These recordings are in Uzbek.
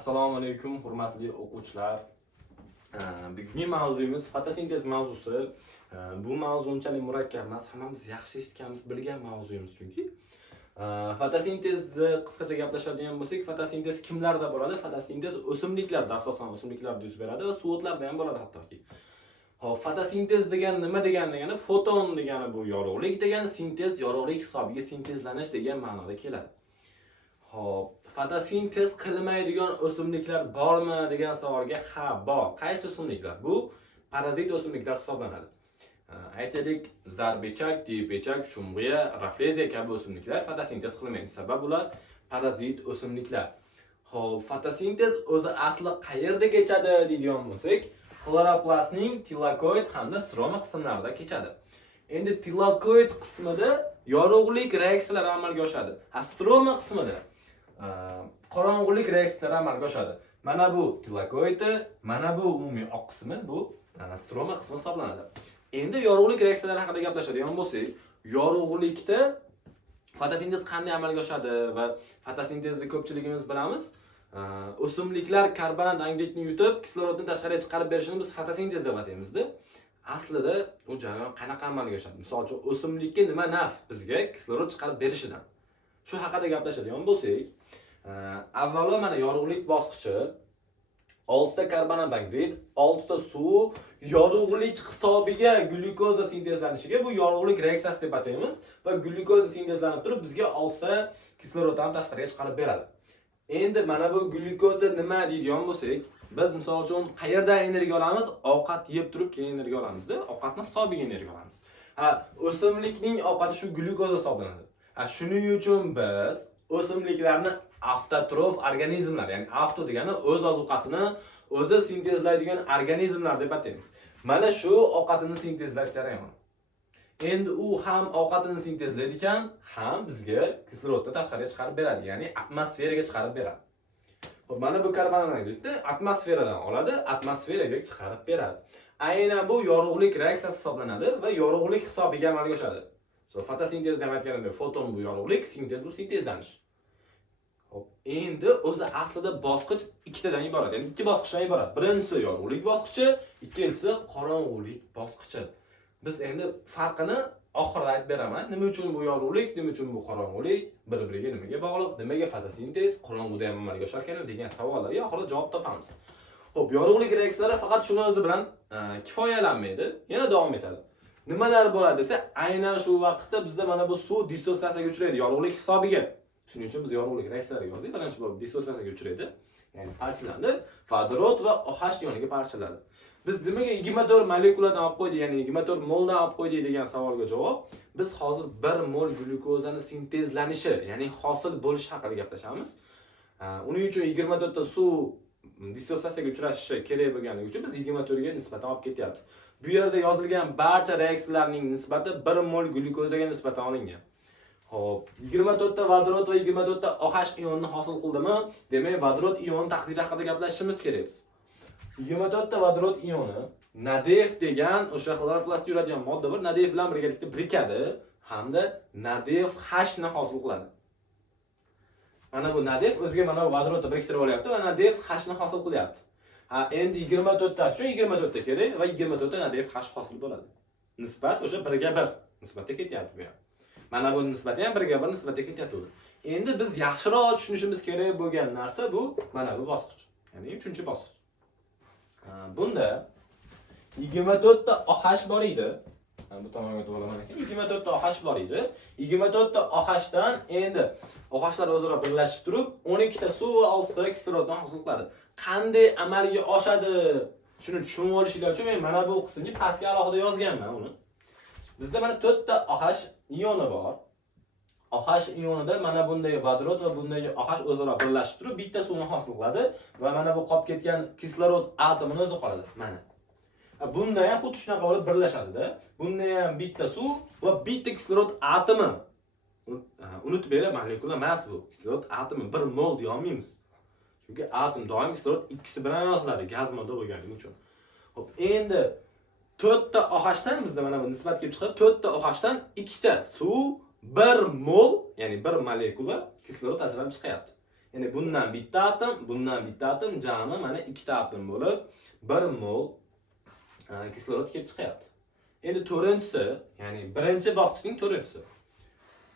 Assalomu alaykum, hurmatli o'quvchilar. Bugungi mavzuyimiz fotosintez mavzusi. Bu mavzu unchalik murakkab emas, hammamiz yaxshi eshitganmiz, bilgan mavzuyimiz chunki. Fotosintezda qisqacha gaplashadigan bo'lsak, fotosintez kimlarda bo'ladi? Fotosintez o'simliklarda, asosan o'simliklarda yuz beradi va suvo'tlarda ham bo'ladi hattoki. Hop, fotosintez degani nima degani? Foton degani bu yorug'lik degani, sintez yorug'lik hisobiga sintezlanish degan ma'noda keladi. Hop, fotosintez qilmaydigan o'simliklar bormi degan savolga ha, bor. Qaysi o'simliklar? Bu parazit o'simliklar hisoblanadi. Aytaylik, zarbechak, diypechak, shumg'iya, rafleziya kabi o'simliklar fotosintez qilmaydi. Sabab ular parazit o'simliklar. Hop, fotosintez o'zi asli qayerda kechadi deydigan bo'lsak, xloroplastning tilakoid hamda stroma qismlarida kechadi. Endi tilakoid qismida yorug'lik reaksiyalar amalga oshadi. Stroma qismida qorong'ulik reaksiyalari amalga oshadi. Mana bu tilakoid, mana bu umumiy oq qismi, bu stroma qismi hisoblanadi. Endi yorug'lik reaksiyalari haqida gaplashadigan bo'lsak, yorug'likda fotosintez qanday amalga oshadi va fotosintezni ko'pchiligimiz bilamiz. O'simliklar karbonat anglikni yutib, kislorodni tashqariga chiqarib berishini biz fotosintez deb ataymiz-da. Aslida u jarayon qanaqa amalga oshadi? Misol uchun, o'simlikka nima naf bizga kislorod chiqarib berishidan. Shu haqida gaplashadigan bo'lsak, avvalo mana yorug'lik bosqichi 6 ta karbonat anglit, 6 ta suv yorug'lik hisobiga glyukoza sintezlanishiga bu yorug'lik reaksiyasi deb ataymiz va glyukoza sintezlanib turib bizga 6 ta kislorodni tashqariga chiqarib beradi. Endi mana bu glyukoza nima deydigan bo'lsak, biz misol uchun qayerdan energiya olamiz? Ovqat yeb turib keyin energiya olamiz-da, ovqatning hisobiga energiya olamiz. O'simlikning ovqati shu glyukoza hisoblanadi. Shuning uchun biz o'simliklarni avtotrof organizmlar, ya'ni avto degani o'z ozuqasini o'zi sintezlaydigan organizmlar deb ataymiz. Mana shu ovqatini sintezlash jarayoni. Endi u ham ovqatini sintezlaydi ekan, ham bizga kislorodni tashqariga chiqarib beradi, ya'ni atmosferaga chiqarib beradi. Xo'p, mana bu karbonat anglikni atmosferadan oladi, atmosferaga chiqarib beradi. Aynan bu yorug'lik reaksiyasi hisoblanadi va yorug'lik hisobiga amalga oshadi. Fotosintez deb aytganimda foton bu yorug'lik, sintez bu sintezlanish. Hop, endi o'zi aslida bosqich ikkitadan iborat, ya'ni ikki bosqichdan iborat. Birinchisi yorug'lik bosqichi, ikkinchisi qorong'ulik bosqichi. Biz endi farqini oxirida aytib beraman. Nima uchun bu yorug'lik, nima uchun bu qorong'ulik, bir-biriga nimaga bog'liq, nimaga fotosintez qorong'uda ham amalga oshar ekan degan savollarga oxirida javob topamiz. Hop, yorug'lik reaksiyalari faqat shuni o'zi bilan kifoyalanmaydi, yana davom etadi. Nimalar bo'ladi desa, aynan shu vaqtda bizda mana bu suv dissotsiatsiyaga uchraydi yorug'lik hisobiga. Shuning uchun biz yorug'lik reaksiyalariga yozdik. Birinchi bo'lib dissotsiatsiyaga uchraydi, ya'ni parchalandi, vodorod va OH ioniga parchaladi. Biz nimaga 24 molekuladan olib qo'ydik, ya'ni 24 moldan olib qo'ydik degan savolga javob, biz hozir 1 mol glyukozani sintezlanishi, ya'ni hosil bo'lishi haqida gaplashamiz. Uning uchun 24 ta suv dissotsiatsiyaga uchrashi kerak bo'lganligi uchun biz 24 ga nisbatan olib ketyapmiz. Bu yerda yozilgan barcha reaksiyalarning nisbati 1 mol glyukozaga nisbatan olingan. Hop, 24 ta vodorod va 24 ta OH ionini hosil qildimi? Demak, vodorod ioni taqdiri haqida gaplashishimiz kerak biz. 24 ta vodorod ioni NADEF degan o'sha xloroplastda yuradigan modda bor, NADEF bilan birgalikda birikadi hamda NADEF-H ni hosil qiladi. Mana bu NADEF o'ziga mana bu vodorodni biriktirib olyapti va NADEF-H ni hosil qilyapti. Endi 24 ta shu 24 ta kerak va 24 ta NADEF-H hosil bo'ladi. Nisbat o'sha 1 ga 1 nisbatga ketyapti bu ham. Mana bu nisbati ham 1 ga 1 nisbatga ketyapti. Endi biz yaxshiroq tushunishimiz kerak bo'lgan narsa bu mana bu bosqich. Ya'ni 3-bosqich. Bunda 24 ta OH bor edi. Bu tomonga to'g'rilaman ekan. 24 ta OH bor edi. 24 ta OH dan endi OHlar o'zaro birlashib turib 12 ta suv va 6 ta kislorodni hosil qiladi. Qanday amalga oshadi? Shuni tushunib olishinglar uchun men mana bu qismni pastga alohida yozganman uni. Bizda mana 4 ta OH ioni bor. OH ionida mana bunday vodorod va bunday OH o'zaro birlashib turib bitta suvni hosil qiladi va mana bu qolib ketgan kislorod atomini o'zi qoladi. Mana. Bunda ham xuddi shunaqa bo'lib birlashadi-da. Bunda ham bitta suv va bitta kislorod atomi. Unutib bera, molekula emas bu. Kislorod atomi 1 mol deya olmaymiz. Chunki atom doim kislorod ikkisi bilan yoziladi, gaz modda bo'lganligi uchun. Xo'p, endi 4 ta OH dan bizda mana bu nisbat kelib chiqadi. 4 ta OH dan 2 ta suv 1 mol, ya'ni 1 molekula kislorod ajralib chiqyapti. Ya'ni bundan bitta atom jami mana ikkita atom bo'lib 1 mol kislorod kelib chiqyapti. Endi to'rtinchisi, ya'ni birinchi bosqichning to'rtinchisi.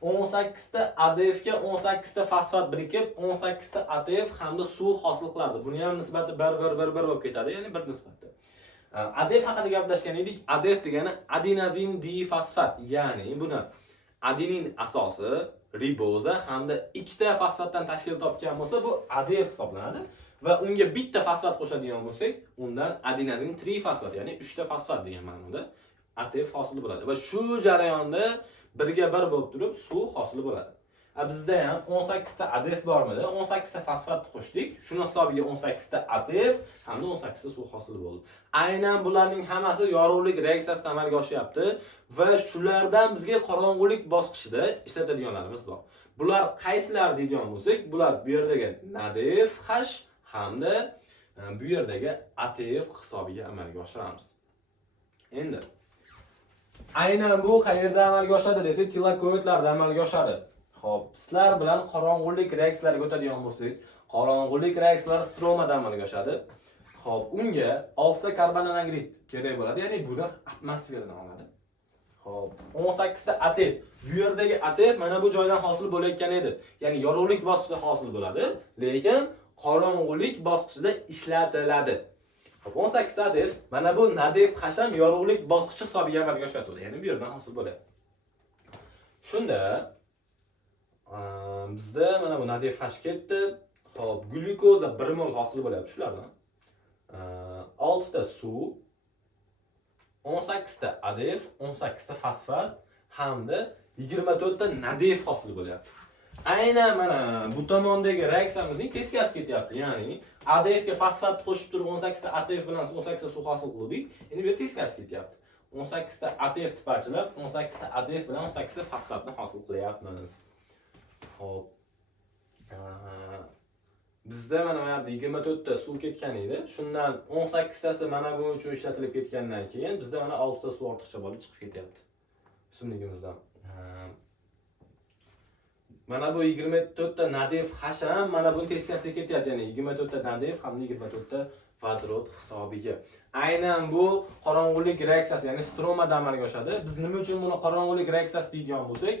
18 ta ADF ga 18 ta fosfat birikib 18 ta ATF hamda suv hosil qiladi. Buni ham nisbati 1 bo'lib ketadi, ya'ni bir nisbatda. ADF haqida gaplashgan edik. ADF degani adenozin difosfat, ya'ni buni adenin asosi, riboza hamda ikkita fosfatdan tashkil topgan bo'lsa, bu ADF hisoblanadi va unga bitta fosfat qo'shadigan bo'lsak, undan adenozin trifosfat, ya'ni 3 ta fosfat degan ma'noda ATF hosil bo'ladi va shu jarayonda birga bir bo'lib turib suv hosil bo'ladi. Bizda ham 18 ta ADF bormidi? 18 ta fosfat qo'shdik. Shuni hisobiga 18 ta ATF hamda 18 ta suv hosil bo'ldi. Aynan bularning hammasi yorug'lik reaksiyasida amalga oshyapti va shulardan bizga qorong'ulik bosqichida ishlatadiganlarimiz bor. Bular qaysilar deydigan bo'lsak, bular bu yerdagi NADF H hamda bu yerdagi ATF hisobiga amalga oshiramiz. Endi aynan bu qayerda amalga oshadi desak, tilakoidlarda amalga oshadi. Xo'p, sizlar bilan qorong'ulik reaksiyalariga o'tadigan bo'lsak, qorong'ulik reaksiyalari stromada amalga oshadi. Xo'p, unga 6 ta karbon anagrid kerak bo'ladi, ya'ni buni atmosferadan oladi. Xo'p, 18 ta ATF. Bu yerdagi ATF mana bu joydan hosil bo'layotgan edi. Ya'ni yorug'lik bosqichida hosil bo'ladi, lekin qorong'ulik bosqichida ishlatiladi. Xo'p, 18 ta ATF mana bu NADF hasham yorug'lik bosqichi hisobiga amalga oshatiladi. Ya'ni bu yerdan hosil bo'ladi. Shunda bizda mana bu NADF hash ketdi. Xo'p, glyukoza 1 mol hosil bo'lyapti shulardan. 6 ta suv, 18 ta ADF, 18 ta fosfat hamda 24 ta NADF hosil bo'lyapti. Aynan mana bu tomondagi reaksiyamizning teskarisi ketyapti. Ya'ni ADF ga fosfat qo'shib turib 18 ta ATF bilan 18 ta suv hosil qildik. Endi bu yerda teskarisi ketyapti. 18 ta ATF parchalab 18 ta ADF bilan 18 ta fosfatni hosil qilyapmiz. Xo'p. Bizda mana bu yerda 24 ta suv ketgan edi. Shundan 18 tasi mana bu uchun ishlatilib ketgandan keyin bizda mana 6 ta suv ortiqcha bo'lib chiqib ketyapti. Sumligimizdan. Mana bu 24 ta NADF hasham mana bu teskarisiga ketyapti. Ya'ni 24 ta NADF hamda 24 ta vodorod hisobiga. Aynan bu qorong'ulik reaksiyasi, ya'ni stromada amalga oshadi. Biz nima uchun buni qorong'ulik reaksiyasi deydigan bo'lsak,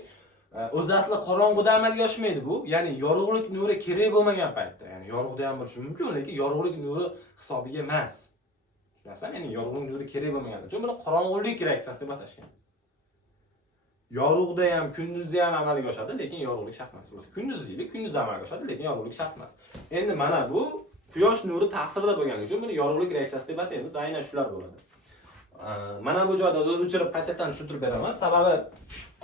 o'zi asli qorong'uda amalga oshmaydi bu. Ya'ni yorug'lik nuri kerak bo'lmagan paytda. Ya'ni yorug'da ham bo'lishi mumkin, lekin yorug'lik nuri hisobiga emas. Tushunasizmi? Ya'ni yorug'lik nuri kerak bo'lmagan uchun buni qorong'ulik reaksiyasi deb atashgan. Yorug'da ham, kunduzda ham amalga oshadi, lekin yorug'lik shart emas. O'zi kunduzda amalga oshadi, lekin yorug'lik shart emas. Endi mana bu quyosh nuri ta'sirida bo'lgani uchun buni yorug'lik reaksiyasi deb ataymiz. Aynan shular bo'ladi. Mana bu joyda o'chirib qaytadan tushuntirib beraman. Sababi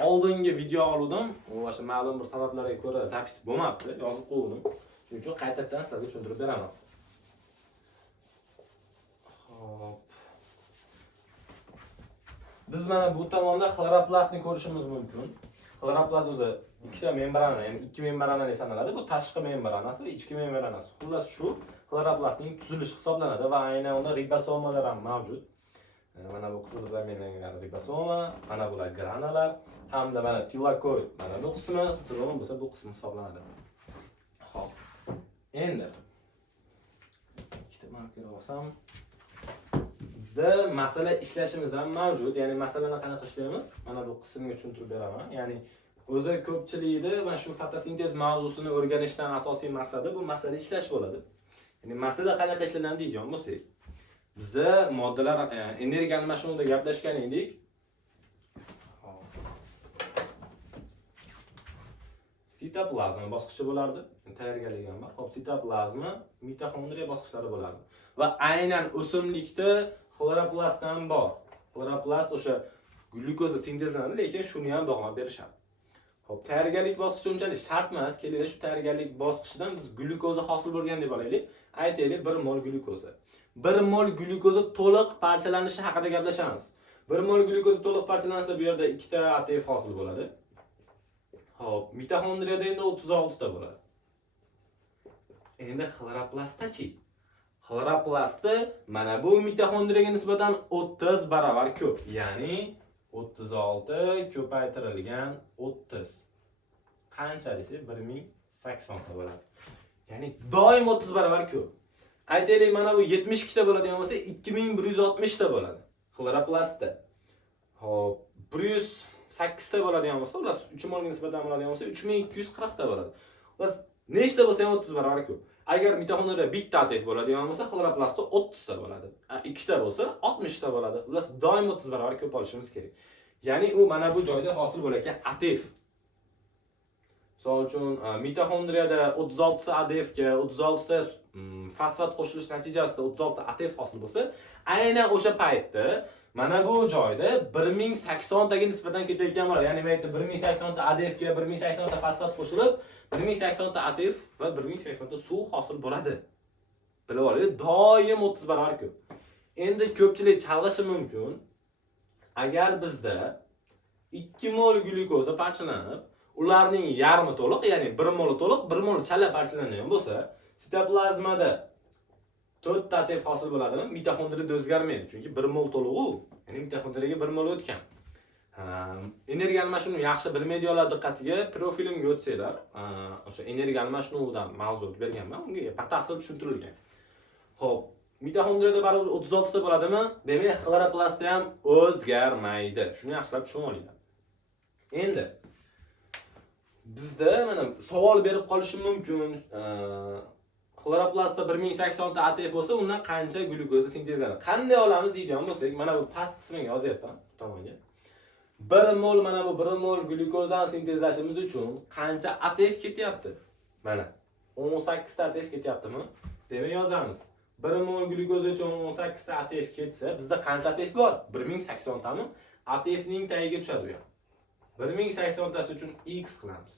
oldingi video oldim, o'sha ma'lum bir sabablarga ko'ra zapis bo'lmabdi, yozib qo'ydim. Shuning uchun qaytadan sizlarga tushuntirib beraman. Xo'p. Biz mana bu tomonda xloroplastni ko'rishimiz mumkin. Xloroplast o'zi ikkita membrana, ya'ni ikki membranali sanaladi. Bu tashqi membranasi va ichki membranasi. Xullas shu xloroplastning tuzilishi hisoblanadi va aynan unda ribosomalar ham mavjud. Mana bu qizil bilan belgilangan ribosoma, mana bular granalar hamda mana tilakoid. Mana bu qismi strom bo'lsa, bu qismi hisoblanadi. Xo'p. Endi ikkita marker olsam, bizda masala ishlashimiz ham mavjud. Ya'ni masalani qanaqa ishlaymiz? Mana bu qismga tushuntirib beraman. Ya'ni o'zi ko'pchilikda mana shu fotosintez mavzusini o'rganishdan asosiy maqsadi bu masala ishlash bo'ladi. Ya'ni masala qanaqa ishlanadi deydigan bo'lsak, bizda moddalar energiya almashinuvida gaplashgan edik. Sitoplazma bosqichi bo'lardi. Tayyorgarlik ham bor. Xo'p, sitoplazma, mitoxondriya bosqichlari bo'lardi. Va aynan o'simlikda xloroplast ham bor. Xloroplast o'sha glyukoza sintezlanadi, lekin shuni ham bog'lab berishadi. Xo'p, tayyorgarlik bosqichi unchalik shart emas. Kelinglar shu tayyorgarlik bosqichidan biz glyukoza hosil bo'lgan deb olaylik. Aytaylik 1 mol glyukoza. 1 mol glyukoza to'liq parchalanishi haqida gaplashamiz. 1 mol glyukoza to'liq parchalansa bu yerda 2 ta ATF hosil bo'ladi. Xo'p, mitoxondriyada endi 36 ta bo'ladi. Endi xloroplastchi. Xloroplastda mana bu mitoxondriyaga nisbatan 30 barobar ko'p. Ya'ni 36 ko'paytirilgan 30. Qancha desa 1080 ta bo'ladi. Ya'ni doim 30 barobar ko'p. Aytaylik, mana bu 72 ta bo'ladigan bo'lsa, 2160 ta bo'ladi. Xloroplastda. Hop, 108 ta bo'ladigan bo'lsa, ular 3 molga nisbatan bo'ladigan bo'lsa, 3240 ta bo'ladi. Ular nechta bo'lsa ham 30 barobar ko'p. Agar mitoxondrada bitta ATF bo'ladigan bo'lsa, xloroplastda 30 ta bo'ladi. 2 ta bo'lsa 60 ta bo'ladi. Ular doim 30 barobar ko'p olishimiz kerak. Ya'ni u mana bu joyda hosil bo'layotgan ATF. Misol uchun mitoxondriyada 36 ta ADF ga 36 ta fosfat qo'shilish natijasida 36 ta ATF hosil bo'lsa, aynan o'sha paytda mana bu joyda 1080 taga nisbatan ketayotgan bo'ladi. Ya'ni bu yerda 1080 ta ADF ga 1080 ta fosfat qo'shilib, 1080 ta ATF va 1080 ta suv hosil bo'ladi. Bilib olaylik, doim 30 barobar ko'p. Endi ko'pchilik chalg'ishi mumkin. Agar bizda 2 mol glyukoza parchalanib, ularning yarmi to'liq, ya'ni 1 mol to'liq, 1 mol chala parchalangan bo'lsa, sitoplazmada 4 ta ATF hosil bo'ladimi? Mitoxondriyada o'zgarmaydi, chunki 1 mol to'liq u. Ya'ni mitoxondriyaga 1 mol o'tgan. Energiya almashinuvi yaxshi bilmaydiganlar diqqatiga profilimga o'tsanglar, o'sha energiya almashinuvidan mavzu berganman, unga batafsil tushuntirilgan. Xo'p, mitoxondriyada baribir 36 ta bo'ladimi? Demak, xloroplastda ham o'zgarmaydi. Shuni yaxshilab tushunib olinglar. Endi bizda mana savol berib qolishi mumkin. Xloroplastda 1080 ta ATF bo'lsa, undan qancha glyukoza sintezlanadi? Qanday olamiz deydigan bo'lsak, mana bu past qismiga yozyapman tomonga. 1 mol, mana bu 1 mol glyukozani sintezlashimiz uchun qancha ATF ketyapti? Mana 18 ta ATF ketyaptimi? Demak yozamiz. 1 mol glyukoza uchun 18 ta ATF ketsa, bizda qancha ATF bor? 1080 tami ATF ning tagiga tushadi bu ham. 1080 tasi uchun x qilamiz.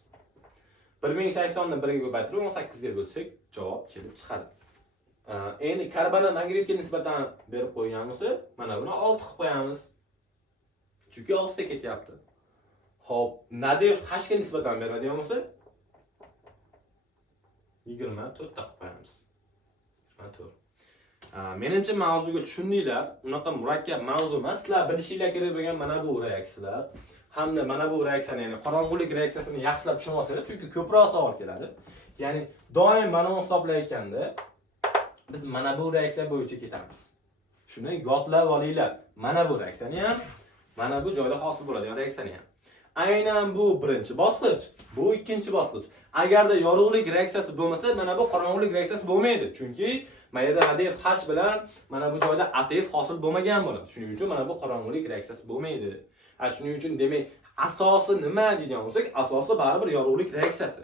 1080 ni 1 ga ko'paytirib 18 ga bo'lsak, javob kelib chiqadi. Endi karbonat angidridga nisbatan berib qo'yganmiz, mana buni 6 qilib qo'yamiz. Chunki 6 ta ketyapti. Xo'p, NADF H ga nisbatan beradigan bo'lsa 24 ta qilib qo'yamiz. 24. Menimcha mavzuga tushundinglar. Unaqa murakkab mavzu emas. Sizlar bilishinglar kerak bo'lgan mana bu reaksiyalar. Hamda mana bu reaksiyani, ya'ni qorong'ulik reaksiyasini yaxshilab tushunib olsanglar, chunki ko'proq savol keladi. Ya'ni doim mana uni hisoblayotganda biz mana bu reaksiya bo'yicha ketamiz. Shuni yodlab olinglar. Mana bu reaksiyani ham, mana bu joyda hosil bo'ladigan reaksiyani ham. Aynan bu birinchi bosqich, bu ikkinchi bosqich. Agarda yorug'lik reaksiyasi bo'lmasa, mana bu qorong'ulik reaksiyasi bo'lmaydi. Chunki mana yerda ADF H bilan mana bu joyda ATF hosil bo'lmagan bo'ladi. Shuning uchun mana bu qorong'ulik reaksiyasi bo'lmaydi. Shuning uchun demak, asosi nima deydigan bo'lsak, asosi baribir yorug'lik reaksiyasi.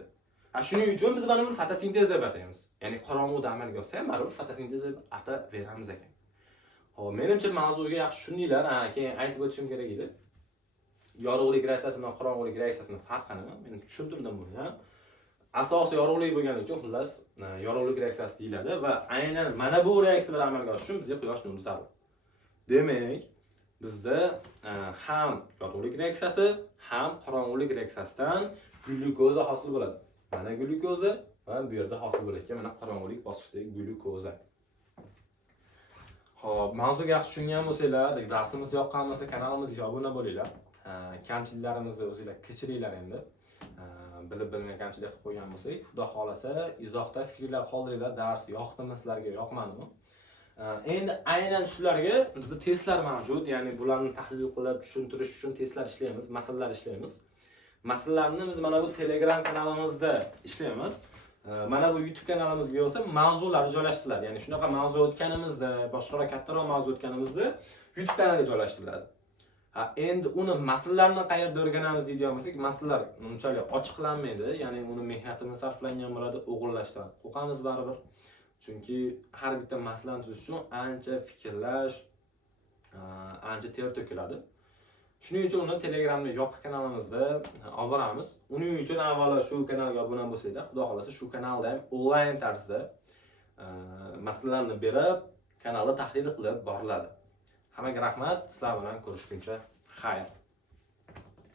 Shuning uchun biz mana buni fotosintez deb ataymiz. Ya'ni qorong'uda amalga oshsa ham baribir fotosintez deb ataveramiz ekan. Xo'p, menimcha mavzuga yaxshi tushundinglar. Keyin aytib o'tishim kerak edi. Yorug'lik reaksiyasi bilan qorong'ulik reaksiyasining farqini men tushuntirdim buni ham. Asosiy yorug'lik bo'lgani uchun xullas yorug'lik reaksiyasi deyiladi va aynan mana bu reaksiyalar amalga oshishi uchun bizga quyosh nuri zarur. Demak, bizda ham yorug'lik reaksiyasi, ham qorong'ulik reaksiyasidan glyukoza hosil bo'ladi. Mana glyukoza va bu yerda hosil bo'layotgan mana qorong'ulik bosqichdagi glyukoza. Xo'p, mavzuga yaxshi tushungan bo'lsanglar, darsimiz yoqqan bo'lsa kanalimizga obuna bo'linglar. Kamchiliklarimizni o'zingizlar kechiringlar endi. Bilib bilmay kamchilik qilib qo'ygan bo'lsak, xudo xolasa izohda fikrlar qoldiringlar. Dars yoqdimi sizlarga, yoqmadimi? Endi aynan shularga bizda testlar mavjud, ya'ni bularni tahlil qilib tushuntirish uchun testlar ishlaymiz, masalalar ishlaymiz. Masalalarni biz mana bu Telegram kanalimizda ishlaymiz. Mana bu YouTube kanalimizga bo'lsa mavzular joylashtiriladi. Ya'ni shunaqa mavzu o'tganimizda, boshqaroq kattaroq mavzu o'tganimizda YouTube kanaliga joylashtiriladi. Endi uni masalalarni qayerda o'rganamiz deydigan bo'lsak, masalalar unchalik ochiqlanmaydi, ya'ni uni mehnatimiz sarflangan bo'ladi, o'g'irlashdan qo'rqamiz baribir. Chunki har bitta masalani tuzish uchun ancha fikrlash, ancha ter to'kiladi. Shuning uchun uni Telegramda yopiq kanalimizda olib boramiz. Uning uchun avvalo shu kanalga obuna bo'lsanglar, xudo xolasa shu kanalda ham onlayn tarzda masalalarni berib, kanalda tahlil qilib boriladi. Hammaga rahmat, sizlar bilan ko'rishguncha xayr.